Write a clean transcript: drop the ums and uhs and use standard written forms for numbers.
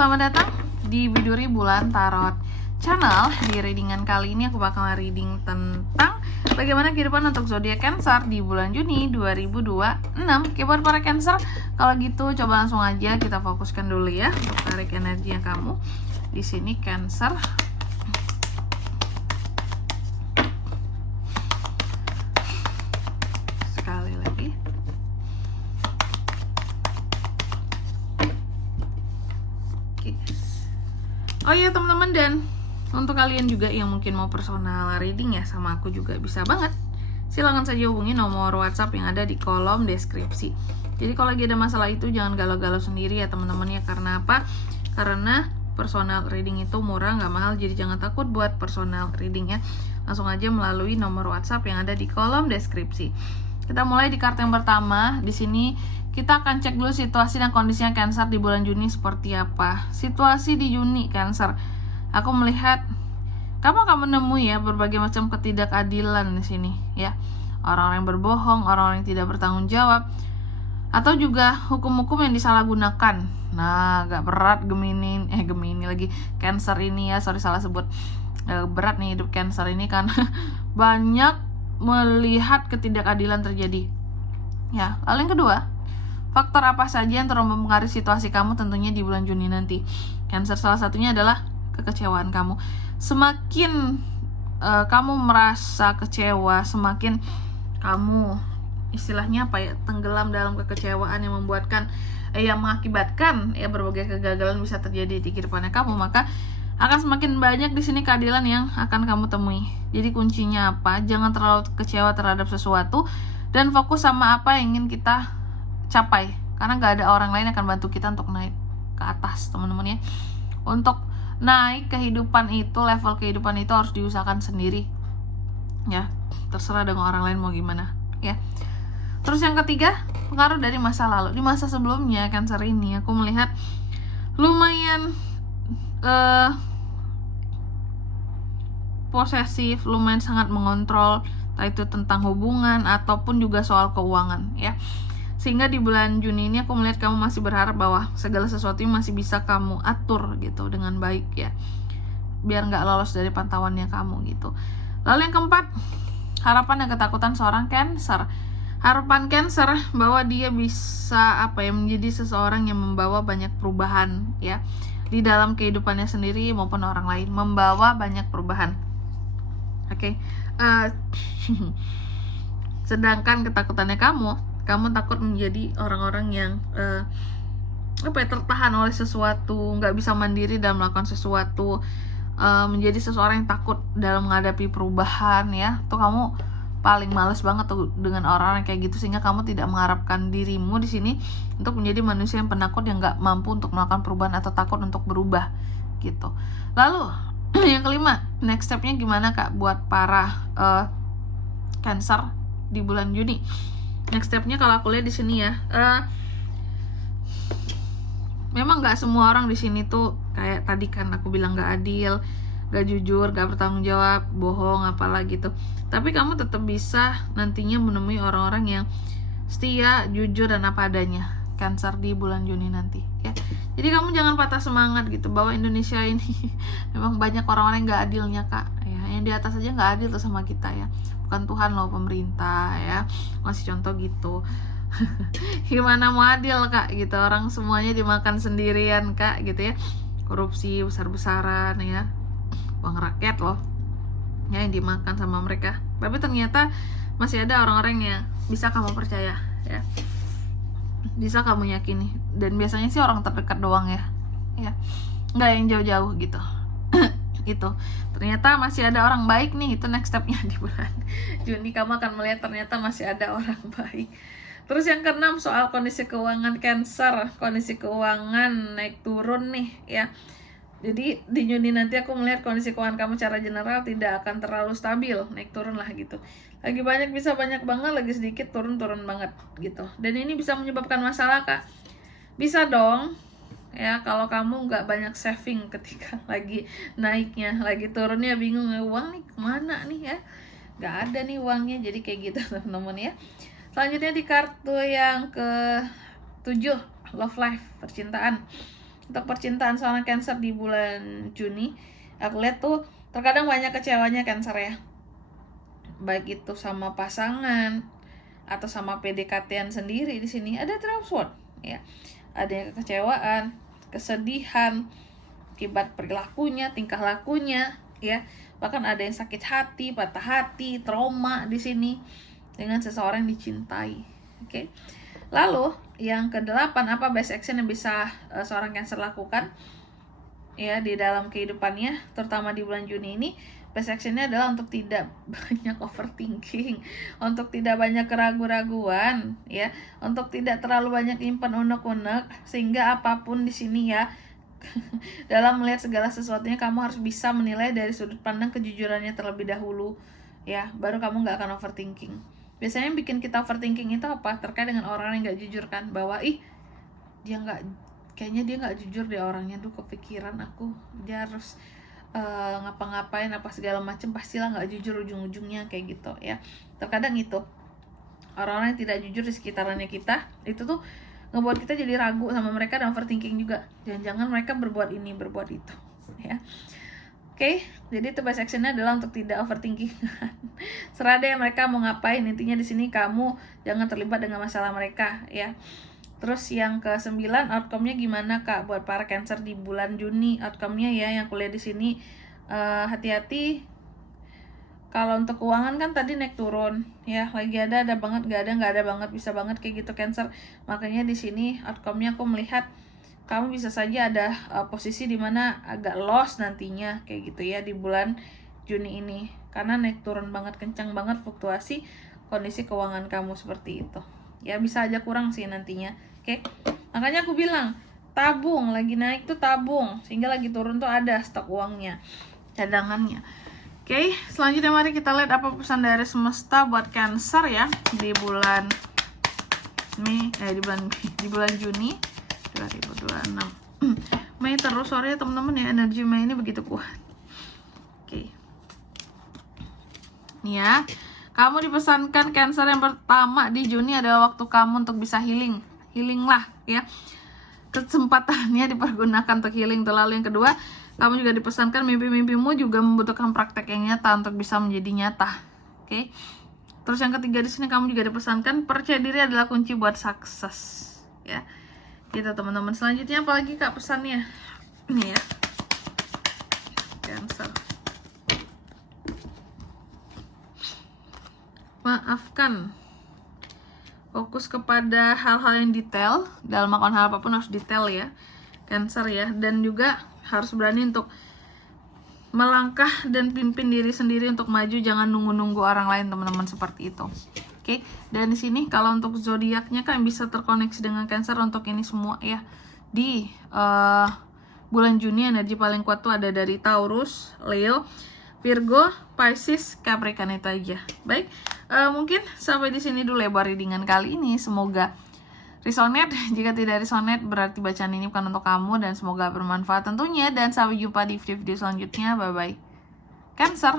Selamat datang di Biduri Bulan Tarot Channel. Di readingan kali ini aku bakal reading tentang bagaimana kehidupan untuk zodiak Cancer di bulan Juni 2026. Oke, buat para Cancer, kalau gitu coba langsung aja kita fokuskan dulu ya untuk tarik energinya kamu. Di sini Cancer. Sekali lagi. Oke. Oh iya teman-teman, dan untuk kalian juga yang mungkin mau personal reading ya sama aku juga bisa banget. Silahkan saja hubungi nomor WhatsApp yang ada di kolom deskripsi. Jadi kalau lagi ada masalah itu jangan galau-galau sendiri ya teman-teman ya. Karena apa? Karena personal reading itu murah, nggak mahal. Jadi jangan takut buat personal reading ya. Langsung aja melalui nomor WhatsApp yang ada di kolom deskripsi. Kita mulai di kartu yang pertama. Di sini kita akan cek dulu situasi dan kondisinya Cancer di bulan Juni seperti apa. Situasi di Juni Cancer, aku melihat kamu akan menemui ya berbagai macam ketidakadilan di sini ya. Orang-orang yang berbohong, orang-orang yang tidak bertanggung jawab, atau juga hukum-hukum yang disalahgunakan. Nah, agak berat Gemini lagi Cancer ini ya. Sorry salah sebut. Berat nih hidup Cancer ini kan banyak melihat ketidakadilan terjadi. Ya, lalu yang kedua, faktor apa saja yang terus mempengaruhi situasi kamu tentunya di bulan Juni nanti. Cancer, salah satunya adalah kekecewaan kamu. Semakin kamu merasa kecewa, semakin kamu istilahnya apa ya, tenggelam dalam kekecewaan yang membuatkan yang mengakibatkan ya berbagai kegagalan bisa terjadi di kehidupannya kamu, maka akan semakin banyak di sini keadilan yang akan kamu temui. Jadi kuncinya apa? Jangan terlalu kecewa terhadap sesuatu dan fokus sama apa yang ingin kita capai, karena nggak ada orang lain yang akan bantu kita untuk naik ke atas teman-teman ya. Untuk naik kehidupan itu, level kehidupan itu harus diusahakan sendiri ya, terserah dengan orang lain mau gimana ya. Terus yang ketiga, pengaruh dari masa lalu. Di masa sebelumnya Cancer ini aku melihat lumayan posesif, lumayan sangat mengontrol, entah itu tentang hubungan ataupun juga soal keuangan ya. Sehingga di bulan Juni ini aku melihat kamu masih berharap bahwa segala sesuatu masih bisa kamu atur gitu dengan baik ya, biar nggak lolos dari pantauannya kamu gitu. Lalu yang keempat, harapan dan ketakutan seorang Cancer. Harapan Cancer bahwa dia bisa menjadi seseorang yang membawa banyak perubahan ya di dalam kehidupannya sendiri maupun orang lain, membawa banyak perubahan. Oke. Sedangkan ketakutannya kamu takut menjadi orang-orang yang tertahan oleh sesuatu, nggak bisa mandiri dalam melakukan sesuatu, menjadi seseorang yang takut dalam menghadapi perubahan ya. Tuh kamu paling males banget tuh dengan orang-orang kayak gitu, sehingga kamu tidak mengharapkan dirimu di sini untuk menjadi manusia yang penakut yang nggak mampu untuk melakukan perubahan atau takut untuk berubah gitu. Lalu yang kelima, next stepnya gimana kak buat para Cancer di bulan Juni? Next stepnya kalau aku lihat di sini ya, memang nggak semua orang di sini tuh kayak tadi kan aku bilang nggak adil, gak jujur, gak bertanggung jawab, bohong, apalah gitu. Tapi kamu tetap bisa nantinya menemui orang-orang yang setia, jujur, dan apa adanya Cancer di bulan Juni nanti ya. Jadi kamu jangan patah semangat gitu bahwa Indonesia ini memang banyak orang-orang yang gak adilnya kak ya. Yang di atas aja gak adil tuh sama kita ya. Bukan Tuhan loh, pemerintah ya, ngasih contoh gitu. Gimana mau adil kak gitu, orang semuanya dimakan sendirian kak gitu ya. Korupsi besar-besaran ya, uang rakyat loh ya yang dimakan sama mereka. Tapi ternyata masih ada orang-orang yang bisa kamu percaya ya, bisa kamu yakini, dan biasanya sih orang terdekat doang ya nggak yang jauh-jauh gitu. Gitu, ternyata masih ada orang baik nih. Itu next stepnya di bulan Juni, kamu akan melihat ternyata masih ada orang baik. Terus yang keenam, soal kondisi keuangan Cancer. Kondisi keuangan naik turun nih ya. Jadi di Juni nanti aku melihat kondisi keuangan kamu secara general tidak akan terlalu stabil, naik turun lah gitu. Lagi banyak bisa banyak banget, lagi sedikit turun banget gitu. Dan ini bisa menyebabkan masalah kak. Bisa dong ya kalau kamu nggak banyak saving ketika lagi naiknya, lagi turunnya bingung uang nih kemana nih ya, nggak ada nih uangnya. Jadi kayak gitu teman-teman ya. Selanjutnya di kartu yang ke 7, love life, percintaan. untuk percintaan seorang Cancer di bulan Juni, aku lihat tuh terkadang banyak kecewanya Cancer ya, baik itu sama pasangan atau sama PDKT-an sendiri. Di sini ada Three of Swords ya, ada kekecewaan, kesedihan akibat perilakunya, tingkah lakunya ya, bahkan ada yang sakit hati, patah hati, trauma di sini dengan seseorang yang dicintai. Oke. Lalu yang ke-8, apa best action yang bisa seorang Cancer lakukan ya di dalam kehidupannya, terutama di bulan Juni ini? Best actionnya adalah untuk tidak banyak overthinking, untuk tidak banyak keraguan-raguan ya, untuk tidak terlalu banyak nyimpan unek-unek, sehingga apapun di sini ya dalam melihat segala sesuatunya kamu harus bisa menilai dari sudut pandang kejujurannya terlebih dahulu ya, baru kamu nggak akan overthinking. Biasanya yang bikin kita overthinking itu apa? Terkait dengan orang yang nggak jujur kan, bahwa kayaknya dia nggak jujur deh orangnya, tuh kepikiran aku dia harus ngapa-ngapain apa segala macam, pastilah nggak jujur ujung-ujungnya kayak gitu ya. Terkadang itu orang-orang yang tidak jujur di sekitarannya kita itu tuh ngebuat kita jadi ragu sama mereka dan overthinking juga. Jangan-jangan mereka berbuat ini, berbuat itu ya. Oke, jadi itu best actionnya adalah untuk tidak overthinking. Serah deh mereka mau ngapain, intinya di sini kamu jangan terlibat dengan masalah mereka ya. Terus yang ke-9, outcome-nya gimana Kak buat para Cancer di bulan Juni? Outcome-nya ya yang kuliah di sini, hati-hati. Kalau untuk keuangan kan tadi naik turun ya, lagi ada banget, nggak ada banget, bisa banget kayak gitu Cancer. Makanya di sini outcome-nya aku melihat kamu bisa saja ada posisi dimana agak loss nantinya kayak gitu ya di bulan Juni ini, karena naik turun banget, kencang banget fluktuasi kondisi keuangan kamu seperti itu ya. Bisa aja kurang sih nantinya. Oke, makanya aku bilang tabung, lagi naik tuh tabung, sehingga lagi turun tuh ada stok uangnya, cadangannya. Oke, selanjutnya mari kita lihat apa pesan dari semesta buat Cancer ya di bulan di bulan Juni 2026. Mei terus, sorry ya teman-teman ya, energi Mei ini begitu kuat. Oke. Nih ya, kamu dipesankan Cancer yang pertama di Juni adalah waktu kamu untuk bisa healing lah ya. Kesempatannya dipergunakan untuk healing. Lalu yang kedua, kamu juga dipesankan mimpi-mimpimu juga membutuhkan praktek yang nyata untuk bisa menjadi nyata. Oke. Terus yang ketiga di sini kamu juga dipesankan percaya diri adalah kunci buat sukses ya. Gitu teman-teman. Selanjutnya apalagi Kak pesannya? Ini ya. Cancer. Maafkan. Fokus kepada hal-hal yang detail. Dalam melakukan hal apapun harus detail ya Cancer ya. Dan juga harus berani untuk melangkah dan pimpin diri sendiri untuk maju. Jangan nunggu-nunggu orang lain teman-teman, seperti itu. Oke, dan di sini kalau untuk zodiaknya kan bisa terkoneksi dengan Cancer untuk ini semua ya. Di bulan Juni energi paling kuat tuh ada dari Taurus, Leo, Virgo, Pisces, Capricorn, itu aja. Baik, mungkin sampai di sini dulu lebar readingan kali ini. Semoga resonate. Jika tidak resonate berarti bacaan ini bukan untuk kamu, dan semoga bermanfaat tentunya. Dan sampai jumpa di video selanjutnya. Bye bye Cancer.